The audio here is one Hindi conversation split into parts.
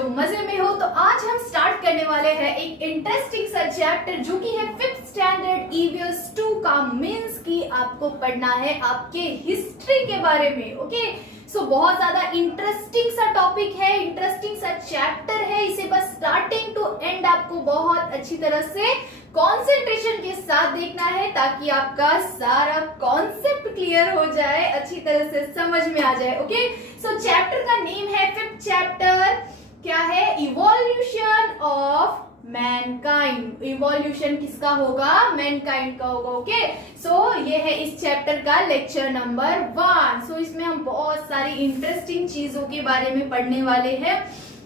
बच्चों, मजे में हो? तो आज हम स्टार्ट करने वाले हैं एक इंटरेस्टिंग सा चैप्टर जो कि है 5th स्टैंडर्ड ईवीएस 2 का मीन्स की आपको पढ़ना है आपके हिस्ट्री के बारे में। ओके, सो बहुत ज्यादा इंटरेस्टिंग सा टॉपिक है, इंटरेस्टिंग सा चैप्टर है। इसे बस स्टार्टिंग टू एंड आपको बहुत अच्छी तरह से कंसंट्रेशन के साथ देखना है ताकि आपका सारा कॉन्सेप्ट क्लियर हो जाए, अच्छी तरह से समझ में आ जाए। ओके, सो चैप्टर का नेम है 5th चैप्टर, क्या है? Evolution of Mankind. इवोल्यूशन किसका होगा? मैनकाइंड का होगा। ओके, सो ये है इस चैप्टर का लेक्चर नंबर 1। सो इसमें हम बहुत सारी इंटरेस्टिंग चीजों के बारे में पढ़ने वाले हैं।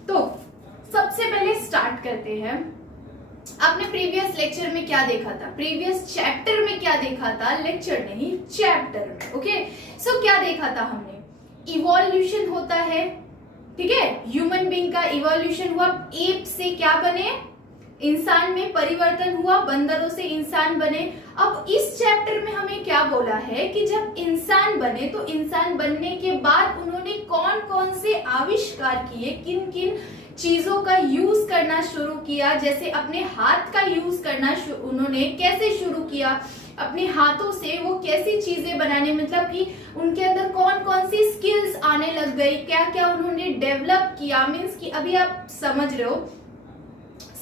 तो सबसे पहले स्टार्ट करते हैं। आपने प्रीवियस लेक्चर में क्या देखा था? प्रीवियस चैप्टर में क्या देखा था? लेक्चर नहीं, चैप्टर में। ओके, सो क्या देखा था हमने? इवोल्यूशन होता है, ठीक है, ह्यूमन बीइंग का इवोल्यूशन हुआ। एप से क्या बने? इंसान में परिवर्तन हुआ, बंदरों से इंसान बने। अब इस चैप्टर में हमें क्या बोला है कि जब इंसान बने तो इंसान बनने के बाद उन्होंने कौन कौन से आविष्कार किए, किन किन चीजों का यूज करना शुरू किया। जैसे अपने हाथ का यूज करना उन्होंने कैसे शुरू किया, अपने हाथों से वो कैसी चीजें बनाने, मतलब कि उनके अंदर कौन कौन सी स्किल्स आने लग गई, क्या क्या उन्होंने डेवलप किया। मीन्स कि अभी आप समझ रहे हो,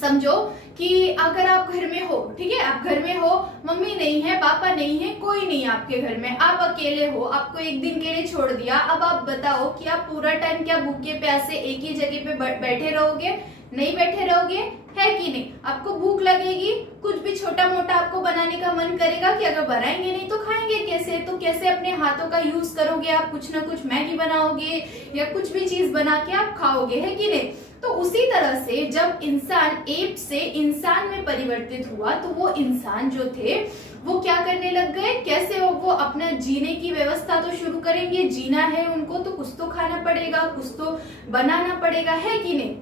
समझो कि अगर आप घर में हो, ठीक है, आप घर में हो, मम्मी नहीं है, पापा नहीं है, कोई नहीं आपके घर में, आप अकेले हो, आपको एक दिन के लिए छोड़ दिया। अब आप बताओ कि आप पूरा टाइम क्या भूखे प्यासे एक ही जगह पे बैठे रहोगे? नहीं बैठे रहोगे, है कि नहीं? आपको भूख लगेगी, कुछ भी छोटा मोटा आपको बनाने का मन करेगा कि अगर बनाएंगे नहीं तो खाएंगे कैसे? तो कैसे अपने हाथों का यूज करोगे? आप कुछ ना कुछ मैगी बनाओगे या कुछ भी चीज बना के आप खाओगे, है कि नहीं? तो उसी तरह से जब इंसान एप से इंसान में परिवर्तित हुआ तो वो इंसान जो थे वो क्या करने लग गए? कैसे वो अपना जीने की व्यवस्था तो शुरू करेंगे। जीना है उनको तो कुछ तो खाना पड़ेगा, कुछ तो बनाना पड़ेगा, है कि नहीं?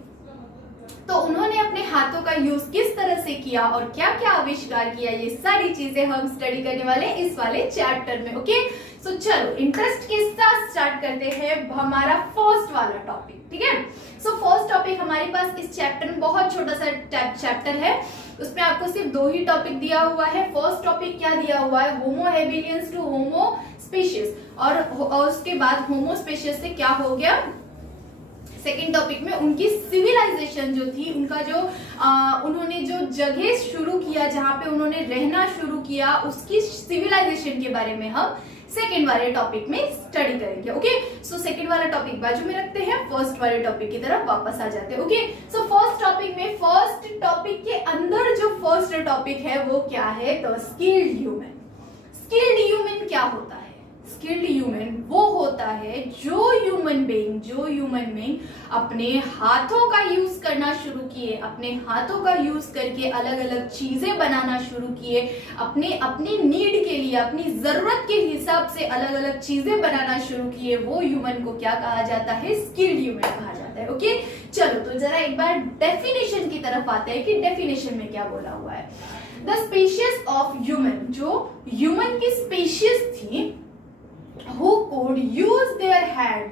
तो उन्होंने अपने हाथों का यूज किस तरह से किया और क्या क्या आविष्कार किया, ये सारी चीजें हम स्टडी करने वाले इस वाले चैप्टर में। ओके, सो चलो इंटरेस्ट के साथ स्टार्ट करते हैं हमारा फर्स्ट वाला टॉपिक, ठीक है। सो फर्स्ट टॉपिक हमारे पास इस चैप्टर में बहुत छोटा सा चैप्टर है, उसमें आपको सिर्फ 2 ही टॉपिक दिया हुआ है। फर्स्ट टॉपिक क्या दिया हुआ है? होमो हेबिलियंस टू होमो स्पीशीज, और उसके बाद होमो स्पीशीज से क्या हो गया? सेकेंड टॉपिक में उनकी सिविलाइजेशन जो थी, उनका जो उन्होंने जो जगह शुरू किया, जहां पे उन्होंने रहना शुरू किया, उसकी सिविलाइजेशन के बारे में हम सेकेंड वाले टॉपिक में स्टडी करेंगे। ओके, सो सेकेंड वाला टॉपिक बाजू में रखते हैं, फर्स्ट वाले टॉपिक की तरफ वापस आ जाते हैं। ओके, सो फर्स्ट टॉपिक में, फर्स्ट टॉपिक के अंदर जो फर्स्ट टॉपिक है वो क्या है? The skilled human. Skilled human क्या होता है? स्किल्ड ह्यूमन वो होता है जो ह्यूमन बीइंग अपने हाथों का यूज करना शुरू किए, अपने हाथों का यूज करके अलग अलग चीजें बनाना शुरू किए, अपने नीड के लिए, अपनी जरूरत के हिसाब से अलग अलग चीजें बनाना शुरू किए, वो ह्यूमन को क्या कहा जाता है? स्किल्ड ह्यूमन कहा जाता है। ओके, चलो तो जरा एक बार डेफिनेशन की तरफ आते हैं कि डेफिनेशन में क्या बोला हुआ है। द स्पीशीज ऑफ ह्यूमन, जो ह्यूमन की स्पीशीज थी, who could use their hand,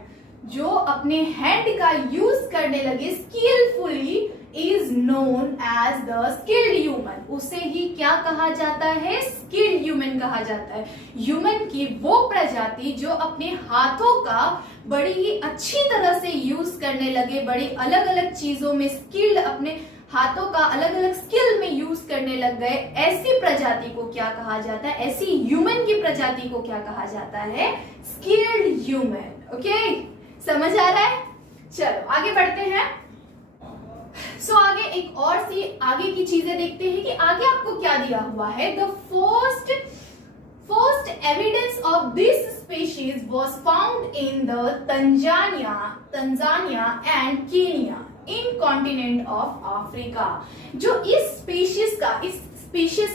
जो अपने हैंड का यूज करने लगे skillfully, is known as the skilled human. उसे ही क्या कहा जाता है? स्किल्ड ह्यूमन कहा जाता है। ह्यूमन की वो प्रजाति जो अपने हाथों का बड़ी ही अच्छी तरह से यूज करने लगे, बड़ी अलग अलग चीजों में स्किल्ड, अपने हाथों का अलग अलग स्किल में यूज करने लग गए, ऐसी प्रजाति को क्या कहा जाता है? ऐसी ह्यूमन की प्रजाति को क्या कहा जाता है? Skilled human. ओके, समझ आ रहा है? चलो आगे बढ़ते हैं। सो आगे एक और सी आगे की चीजें देखते हैं कि आगे आपको क्या दिया हुआ है। The first evidence of this species was found in the Tanzania and Kenya in continent of Africa. जो इस स्पीशीज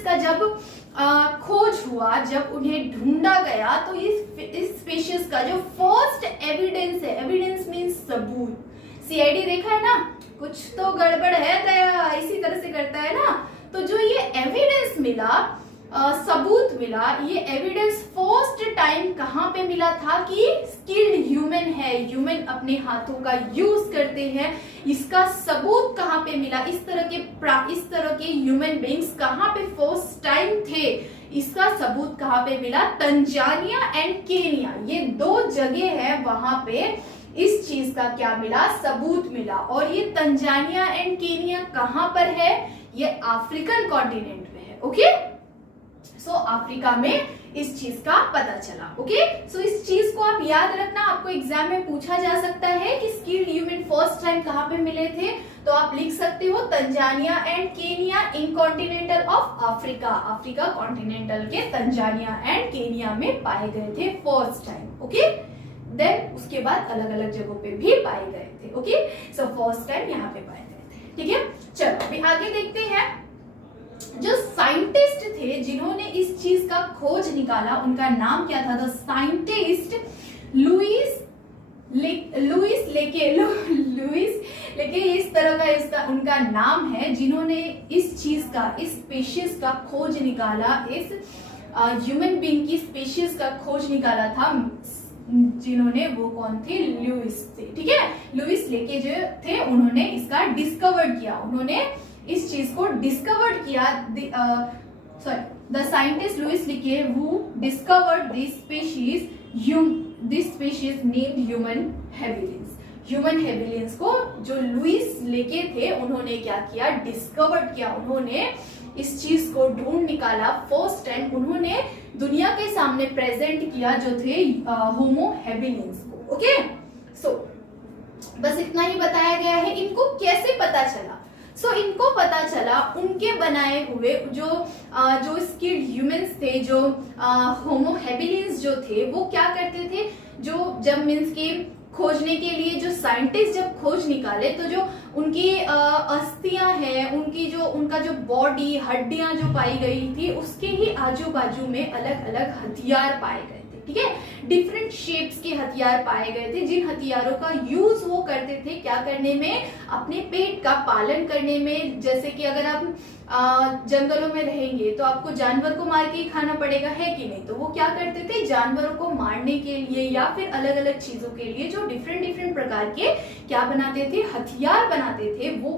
का जब खोज हुआ, जब उन्हें ढूंढा गया, तो इस स्पीशीज का जो फर्स्ट एविडेंस है, एविडेंस मीन्स सबूत, सीआईडी देखा है ना, कुछ तो गड़बड़ है, इसी तरह से करता है ना। तो जो ये एविडेंस मिला, सबूत सबूत मिला, ये एविडेंस फर्स्ट टाइम कहाँ पे मिला था कि स्किल्ड ह्यूमन है, ह्यूमन अपने हाथों का यूज करते हैं, इसका सबूत कहाँ पे मिला, इस तरह के ह्यूमन बीइंग्स कहाँ पे फर्स्ट टाइम थे, इसका सबूत कहाँ पे मिला, तंजानिया एंड केनिया, ये 2 जगह है वहां पे इस चीज का क्या मिला, सबूत मिला। और ये तंजानिया एंड केनिया कहां पर है, ये अफ्रीकन कॉन्टिनेंट में है। ओके, सो अफ्रीका में इस चीज का पता चला। ओके, सो इस चीज को आप याद रखना, आपको एग्जाम में पूछा जा सकता है कि स्किल्ड ह्यूमन फर्स्ट टाइम कहां पे मिले थे, तो आप लिख सकते हो Tanzania and Kenya in continental of Africa, Africa continental के तंजानिया एंड केनिया में पाए गए थे फर्स्ट टाइम। ओके, देन उसके बाद अलग अलग जगहों पे भी पाए गए थे। ओके, सो फर्स्ट टाइम यहाँ पे पाए गए थे। ठीक है, चलो अभी आगे देखते हैं। जो साइंटिस्ट थे जिन्होंने इस चीज का खोज निकाला, उनका नाम क्या था, द साइंटिस्ट लुइस लेके इस तरह का इसका उनका नाम है, जिन्होंने इस चीज का, इस स्पीशीज का खोज निकाला, इस ह्यूमन बीइंग की स्पीशीज का खोज निकाला था, जिन्होंने, वो कौन थे, लुइस थे। ठीक है, लुइस लेके जो थे उन्होंने इसका डिस्कवर किया, उन्होंने इस चीज को डिस्कवर किया। The scientist Louis Leakey who discovered this species named human habilis. Human habilis को जो लुइस लेके थे उन्होंने क्या किया, डिस्कवर किया, उन्होंने इस चीज को ढूंढ निकाला, फर्स्ट टाइम उन्होंने दुनिया के सामने प्रेजेंट किया, जो थे होमो हेबिलियंस को। ओके, सो बस इतना ही बताया गया है। इनको कैसे पता चला, इनको पता चला उनके बनाए हुए जो स्किल्ड ह्यूमंस थे, जो होमो हेबिलियंस जो थे, वो क्या करते थे, जो जब मीन्स की खोजने के लिए जो साइंटिस्ट जब खोज निकाले, तो जो उनकी अस्थियां हैं, उनका जो बॉडी, हड्डियां जो पाई गई थी, उसके ही आजू बाजू में अलग अलग हथियार पाए गए थे। ठीक है, डिफरेंट शेप्स के हथियार पाए गए थे, जिन हथियारों का यूज वो करते थे क्या करने में, अपने पेट का पालन करने में। जैसे कि अगर आप जंगलों में रहेंगे तो आपको जानवर को मार के ही खाना पड़ेगा, है कि नहीं, तो वो क्या करते थे, जानवरों को मारने के लिए या फिर अलग अलग चीजों के लिए जो डिफरेंट प्रकार के क्या बनाते थे, हथियार बनाते थे, वो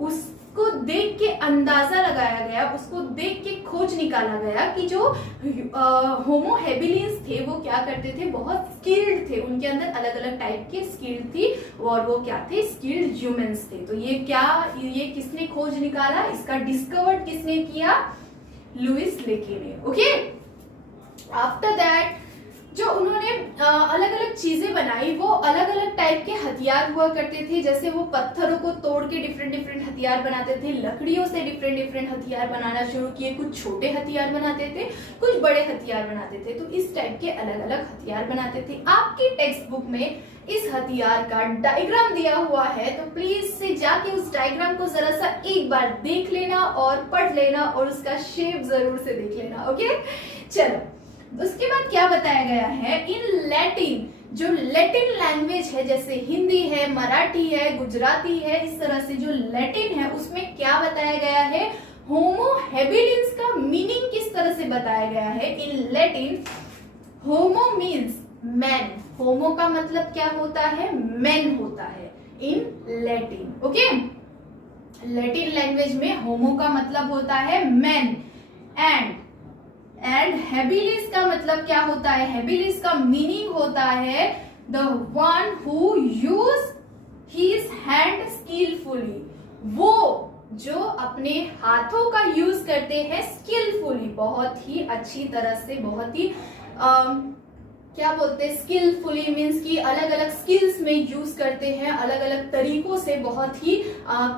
उसको देख के अंदाजा लगाया गया, उसको देख के खोज निकाला गया कि जो होमो हेबिलियंस थे वो क्या करते थे, बहुत स्किल्ड थे, उनके अंदर अलग अलग टाइप की स्किल थी, और वो क्या थे, स्किल्ड ह्यूमंस थे। तो ये किसने खोज निकाला, इसका डिस्कवर किसने किया, लुइस लेके ने। ओके, आफ्टर दैट जो उन्होंने अलग अलग चीजें बनाई, वो अलग अलग टाइप के हथियार हुआ करते थे। जैसे वो पत्थरों को तोड़ के डिफरेंट हथियार बनाते थे, लकड़ियों से डिफरेंट हथियार बनाना शुरू किए, कुछ छोटे हथियार बनाते थे, कुछ बड़े हथियार बनाते थे। तो इस टाइप के अलग अलग हथियार बनाते थे। आपकी टेक्स्ट बुक में इस हथियार का डायग्राम दिया हुआ है, तो प्लीज से जाके उस डायग्राम को जरा सा एक बार देख लेना और पढ़ लेना, और उसका शेप जरूर से देख लेना। ओके, चलो उसके बाद क्या बताया गया है, इन लैटिन, जो लैटिन लैंग्वेज है, जैसे हिंदी है, मराठी है, गुजराती है, इस तरह से जो लैटिन है उसमें क्या बताया गया है, होमो हेबिलियंस का मीनिंग किस तरह से बताया गया है। In Latin homo means man, homo का मतलब क्या होता है, मैन होता है in Latin. Okay, Latin language में होमो का मतलब होता है मैन, एंड हेबिलिस का मतलब क्या होता है, हेबिलिस का मीनिंग होता है the one who use his hand skilfully, वो जो अपने हाथों का यूज करते हैं स्किलफुली, बहुत ही अच्छी तरह से, बहुत ही क्या बोलते हैं, स्किलफुली मीन्स की अलग अलग स्किल्स में यूज करते हैं, अलग अलग तरीकों से, बहुत ही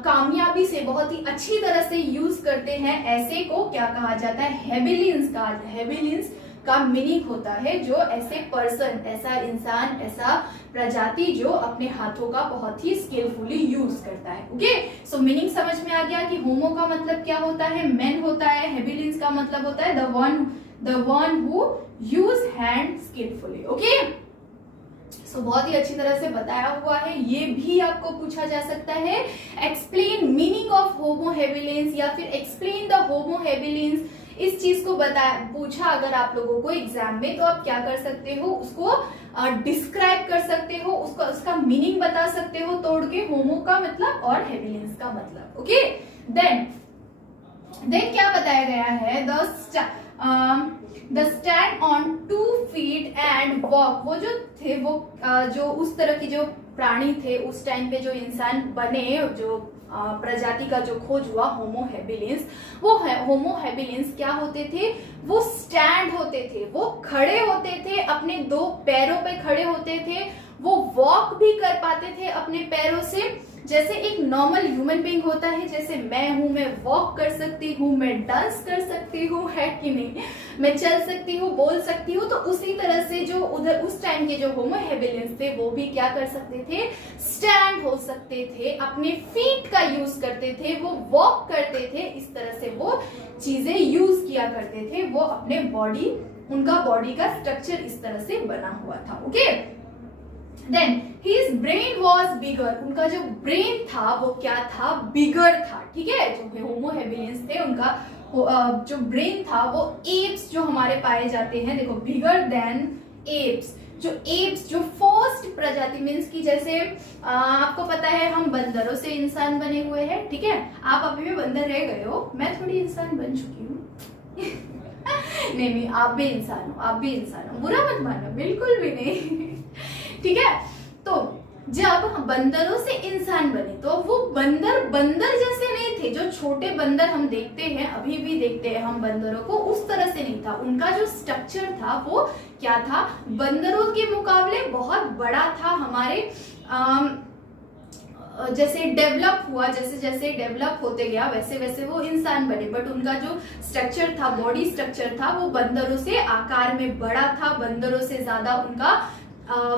कामयाबी से, बहुत ही अच्छी तरह से यूज करते हैं, ऐसे को क्या कहा जाता है, हेबिलियंस का। हेबिलियंस का मीनिंग होता है जो ऐसे पर्सन, ऐसा इंसान, ऐसा प्रजाति जो अपने हाथों का बहुत ही स्किलफुली यूज करता है। ओके, सो मीनिंग समझ में आ गया कि होमो का मतलब क्या होता है, मैन होता है, हेबिलियंस का मतलब होता है the one who use hand skilfully. Okay, so बहुत ही अच्छी तरह से बताया हुआ है। ये भी आपको पूछा जा सकता है, एक्सप्लेन मीनिंग ऑफ होमो हेबिलियंस, या फिर एक्सप्लेन द होमो हेबिलियंस इस चीज को बताया पूछा अगर आप लोगों को एग्जाम में, तो आप क्या कर सकते हो, उसको डिस्क्राइब कर सकते हो, उसका मीनिंग बता सकते हो तोड़ के, होमो का मतलब और हेबिलियंस का मतलब। ओके, देन क्या बताया गया है, the stand on 2 feet and walk. वो जो थे वो जो उस तरह की जो प्राणी थे उस टाइम पे, जो इंसान बने, जो प्रजाति का जो खोज हुआ होमो हेबिलियंस, वो होमो हेबिलियंस क्या होते थे, वो स्टैंड होते थे, वो खड़े होते थे, अपने 2 पैरों पे खड़े होते थे, वो वॉक भी कर पाते थे अपने पैरों से, जैसे एक नॉर्मल ह्यूमन बीइंग होता है, जैसे मैं हूं, मैं वॉक कर सकती हूँ, मैं डांस कर सकती हूँ, है कि नहीं, मैं चल सकती हूँ, बोल सकती हूँ। तो उसी तरह से जो उधर उस टाइम के जो होमो हेबिलियंस थे वो भी क्या कर सकते थे, स्टैंड हो सकते थे, अपने फीट का यूज करते थे, वो वॉक करते थे, इस तरह से वो चीजें यूज किया करते थे, वो अपने बॉडी, उनका बॉडी का स्ट्रक्चर इस तरह से बना हुआ था। Okay, then his brain was bigger, उनका जो ब्रेन था वो क्या था, बिगर था। ठीक है, जो होमो हेबिलियंस थे उनका जो ब्रेन था वो एप्स जो हमारे पाए जाते हैं, देखो बिगर देन एप्स, जो एप्स जो फर्स्ट प्रजाति मीन्स की, जैसे आपको पता है हम बंदरों से इंसान बने हुए हैं। ठीक है, आप अभी भी बंदर रह गए हो, मैं थोड़ी इंसान बन चुकी हूँ। नहीं, आप भी इंसान हो, आप भी इंसान हो, बुरा मत मानो, बिल्कुल भी नहीं। ठीक है, तो जब बंदरों से इंसान बने तो वो बंदर जैसे नहीं थे, जो छोटे बंदर हम देखते हैं, अभी भी देखते हैं हम बंदरों को, उस तरह से नहीं था। उनका जो स्ट्रक्चर था वो क्या था, बंदरों के मुकाबले बहुत बड़ा था। हमारे जैसे डेवलप हुआ, जैसे डेवलप होते गया वैसे वैसे वो इंसान बने, बट उनका जो स्ट्रक्चर था, बॉडी स्ट्रक्चर था, वो बंदरों से आकार में बड़ा था, बंदरों से ज्यादा उनका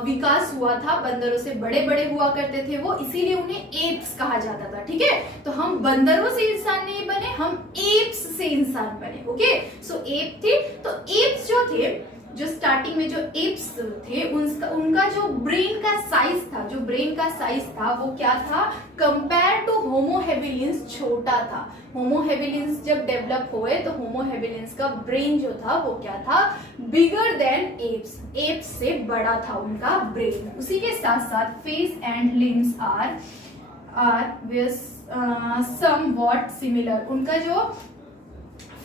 विकास हुआ था, बंदरों से बड़े बड़े हुआ करते थे वो, इसीलिए उन्हें एप्स कहा जाता था। ठीक है, तो हम बंदरों से इंसान नहीं बने, हम एप्स से इंसान बने। ओके, सो एप थे, तो एप्स जो थे, जो स्टार्टिंग में जो एप्स थे, उनका जो ब्रेन का साइज था, वो क्या था, कंपेयर टू होमो हेबिलियंस छोटा था। होमो हेबिलियंस जब डेवलप हुए तो होमो हेबिलियंस का ब्रेन जो था वो क्या था, बिगर देन एप्स से बड़ा था उनका ब्रेन। उसी के साथ साथ face and limbs are somewhat similar, उनका जो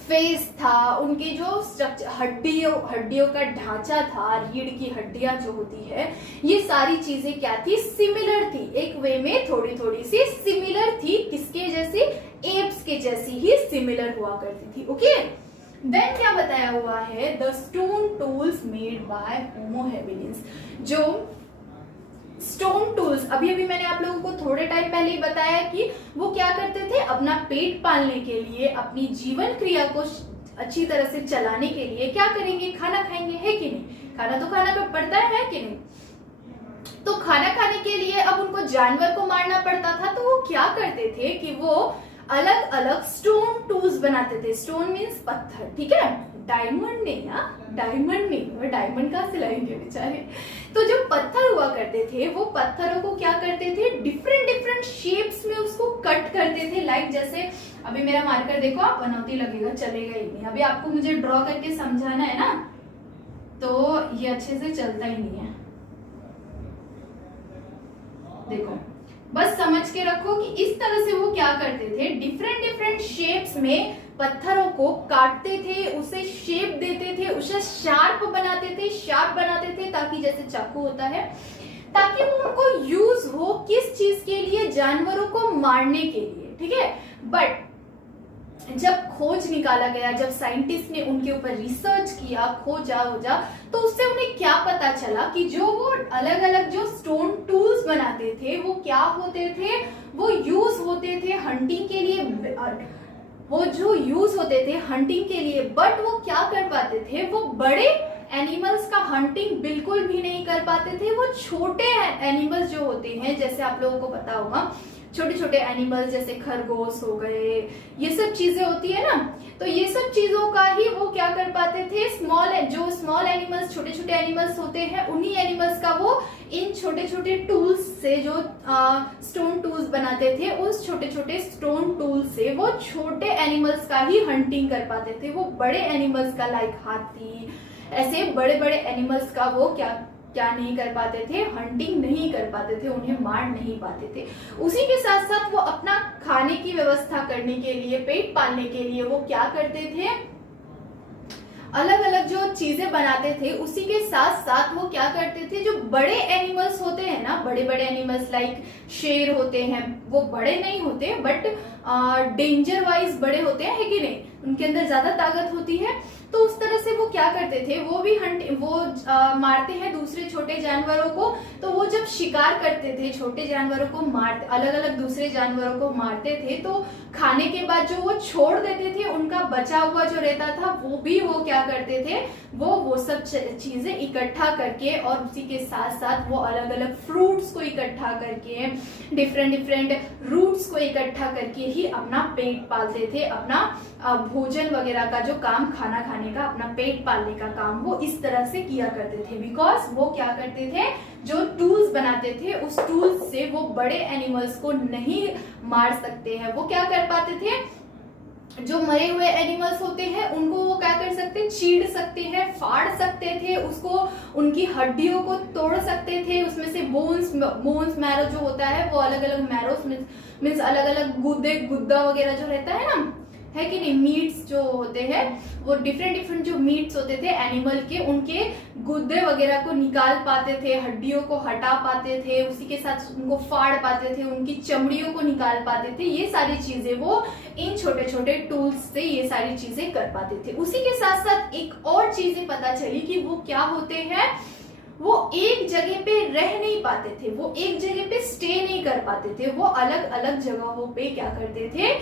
फेस था, उनके जो स्ट्रक्चर, हड्डियों का ढांचा था, रीढ़ की हड्डियां जो होती है, ये सारी चीजें क्या थी, सिमिलर थी, एक वे में थोड़ी सी सिमिलर थी, किसके जैसी, एप्स के जैसी ही सिमिलर हुआ करती थी। ओके, देन क्या बताया हुआ है, the stone tools made by homo habilis, जो स्टोन टूल्स, अभी मैंने आप लोगों को थोड़े टाइम पहले ही बताया कि वो क्या करते थे, अपना पेट पालने के लिए, अपनी जीवन क्रिया को अच्छी तरह से चलाने के लिए क्या करेंगे, खाना खाएंगे, है कि नहीं, खाना तो खाना पड़ता है कि नहीं, तो खाना खाने के लिए अब उनको जानवर को मारना पड़ता था, तो वो क्या करते थे कि वो अलग अलग स्टोन टूल्स बनाते थे। स्टोन मीन्स पत्थर, ठीक है, डायमंड नहीं, डायमंड कहाँ से लाएंगे बेचारे। तो जो पत्थर हुआ करते थे, वो पत्थरों को क्या करते थे, डिफरेंट शेप्स में उसको कट करते थे। लाइक जैसे अभी मेरा मार्कर देखो, आप बनौती लगेगा, चलेगा ही नहीं। अभी आपको मुझे ड्रॉ करके समझाना है ना, तो ये अच्छे से चलता ही नहीं है। देखो, बस समझ के रखो कि इस तरह से वो क्या करते थे, डिफरेंट शेप्स में पत्थरों को काटते थे, उसे शेप देते थे, उसे शार्प बनाते थे, ताकि जैसे चाकू होता है, ताकि वो उनको यूज हो किस चीज के लिए, जानवरों को मारने के लिए। ठीक है, बट जब खोज निकाला गया, जब साइंटिस्ट ने उनके ऊपर रिसर्च किया, खोजा तो उससे उन्हें क्या पता चला कि जो वो अलग अलग जो स्टोन टूल्स बनाते थे वो क्या होते थे, वो यूज होते थे हंटिंग के लिए, बट वो क्या कर पाते थे, वो बड़े एनिमल्स का हंटिंग बिल्कुल भी नहीं कर पाते थे। वो छोटे एनिमल्स जो होते हैं, जैसे आप लोगों को पता होगा, छोटे एनिमल्स जैसे खरगोश हो गए, ये सब चीजें होती है ना, तो ये सब चीजों का ही वो क्या कर पाते थे, स्मॉल एनिमल्स, छोटे एनिमल्स होते हैं, उन्हीं एनिमल्स का वो इन छोटे छोटे टूल्स से, जो स्टोन टूल्स बनाते थे, उस छोटे छोटे स्टोन टूल से वो छोटे एनिमल्स का ही हंटिंग कर पाते थे। वो बड़े एनिमल्स का लाइक हाथी, ऐसे बड़े बड़े एनिमल्स का वो क्या नहीं कर पाते थे, हंटिंग नहीं कर पाते थे, उन्हें मार नहीं पाते थे। उसी के साथ साथ वो अपना खाने की व्यवस्था करने के लिए, पेट पालने के लिए वो क्या करते थे, अलग अलग जो चीजें बनाते थे। उसी के साथ साथ वो क्या करते थे, जो बड़े एनिमल्स होते हैं ना, बड़े बड़े एनिमल्स लाइक शेर होते हैं, वो बड़े नहीं होते बट डेंजर वाइज बड़े होते हैं, है कि नहीं, उनके अंदर ज्यादा ताकत होती है। तो उस तरह से वो क्या करते थे, वो भी मारते हैं दूसरे छोटे जानवरों को। तो वो जब शिकार करते थे, छोटे जानवरों को मारते, अलग अलग दूसरे जानवरों को मारते थे, तो खाने के बाद जो वो छोड़ देते थे, उनका बचा हुआ जो रहता था वो भी वो क्या करते थे, वो सब चीजें इकट्ठा करके, और उसी के साथ साथ वो अलग अलग फ्रूट्स को इकट्ठा करके, डिफरेंट रूट्स को इकट्ठा करके ही अपना पेट पालते थे। अपना भोजन वगैरह का जो काम, खाना खाने का, अपना पेट पालने का काम वो इस तरह से किया करते थे। बिकॉज वो क्या करते थे, जो टूल्स बनाते थे, उस टूल्स से वो बड़े एनिमल्स को नहीं मार सकते हैं। वो क्या कर पाते थे, जो मरे हुए एनिमल्स होते हैं उनको वो क्या कर सकते, चीड़ सकते हैं, फाड़ सकते थे उसको, उनकी हड्डियों को तोड़ सकते थे, उसमें से बोन्स मैरो जो होता है, वो अलग अलग मैरोस मीन्स अलग अलग गुद्दा वगैरह जो रहता है ना, है कि नहीं, मीट्स जो होते हैं, वो डिफरेंट जो मीट्स होते थे एनिमल के, उनके गुद्दे वगैरह को निकाल पाते थे, हड्डियों को हटा पाते थे, उसी के साथ उनको फाड़ पाते थे, उनकी चमड़ियों को निकाल पाते थे। ये सारी चीजें वो इन छोटे छोटे टूल्स से ये सारी चीजें कर पाते थे। उसी के साथ साथ एक और चीजें पता चली कि वो क्या होते हैं, वो एक जगह पे रह नहीं पाते थे, वो एक जगह पे स्टे नहीं कर पाते थे, वो अलग अलग जगहों पे क्या करते थे,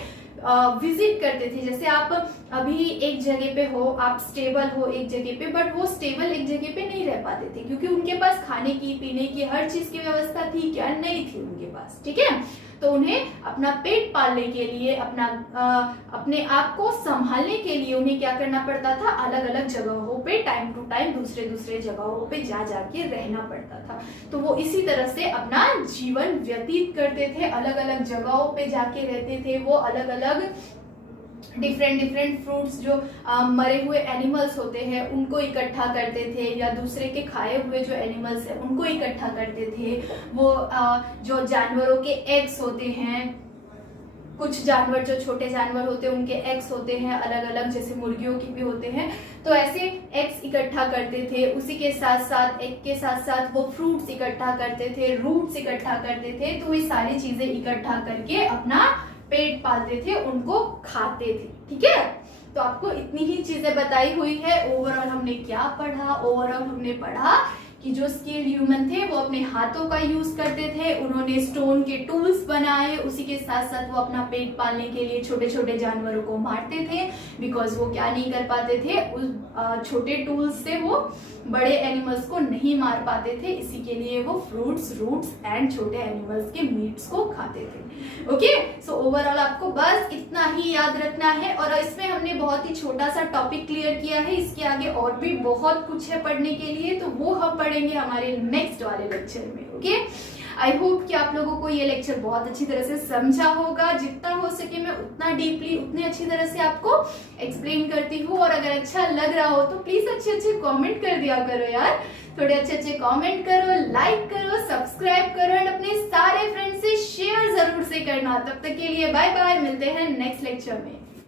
विजिट करते थे। जैसे आप अभी एक जगह पे हो, आप स्टेबल हो एक जगह पे, बट वो स्टेबल एक जगह पे नहीं रह पाते थे, क्योंकि उनके पास खाने की, पीने की, हर चीज की व्यवस्था थी क्या, नहीं थी उनके पास, ठीक है। तो उन्हें अपना पेट पालने के लिए, अपने आप को संभालने के लिए उन्हें क्या करना पड़ता था, अलग अलग जगहों पे टाइम टू टाइम दूसरे जगहों पे जाके रहना पड़ता था। तो वो इसी तरह से अपना जीवन व्यतीत करते थे, अलग अलग जगहों पे जाके रहते थे। वो अलग अलग डिफरेंट फ्रूट्स जो मरे हुए एनिमल्स होते हैं उनको इकट्ठा करते थे, या दूसरे के खाए हुए जो एनिमल्स है उनको इकट्ठा करते थे। वो जो जानवरों के एग्स होते हैं, कुछ जानवर जो छोटे जानवर होते हैं उनके एग्स होते हैं अलग अलग, जैसे मुर्गियों के भी होते हैं, तो ऐसे एग्स इकट्ठा करते थे। उसी के साथ साथ एग के साथ साथ वो फ्रूट्स इकट्ठा करते थे, रूट्स इकट्ठा करते थे। तो ये सारी चीजें इकट्ठा करके अपना पेट पालते थे, उनको खाते थे, ठीक है। तो आपको इतनी ही चीजें बताई हुई है। ओवरऑल हमने क्या पढ़ा, ओवरऑल हमने पढ़ा कि जो स्किल्ड ह्यूमन थे वो अपने हाथों का यूज करते थे, उन्होंने स्टोन के टूल्स बनाए, उसी के साथ साथ वो अपना पेट पालने के लिए छोटे छोटे जानवरों को मारते थे, बिकॉज वो क्या नहीं कर पाते थे, उस छोटे टूल्स से वो बड़े एनिमल्स को नहीं मार पाते थे, इसी के लिए वो फ्रूट्स, रूट्स एंड छोटे एनिमल्स के मीट्स को खाते थे। ओके, सो ओवरऑल आपको बस इतना ही याद रखना है, और इसमें हमने बहुत ही छोटा सा टॉपिक क्लियर किया है। इसके आगे और भी बहुत कुछ है पढ़ने के लिए, तो वो हम पढ़ेंगे हमारे नेक्स्ट वाले लेक्चर में। ओके, आई होप कि आप लोगों को ये लेक्चर बहुत अच्छी तरह से समझा होगा। जितना हो सके मैं उतना डीपली, उतनी अच्छी तरह से आपको एक्सप्लेन करती हूँ, और अगर अच्छा लग रहा हो तो प्लीज अच्छे कमेंट कर दिया करो यार, थोड़े अच्छे कमेंट करो, लाइक करो, सब्सक्राइब करो, एंड अपने सारे फ्रेंड्स से शेयर जरूर से करना। तब तक के लिए बाय बाय, मिलते हैं नेक्स्ट लेक्चर में।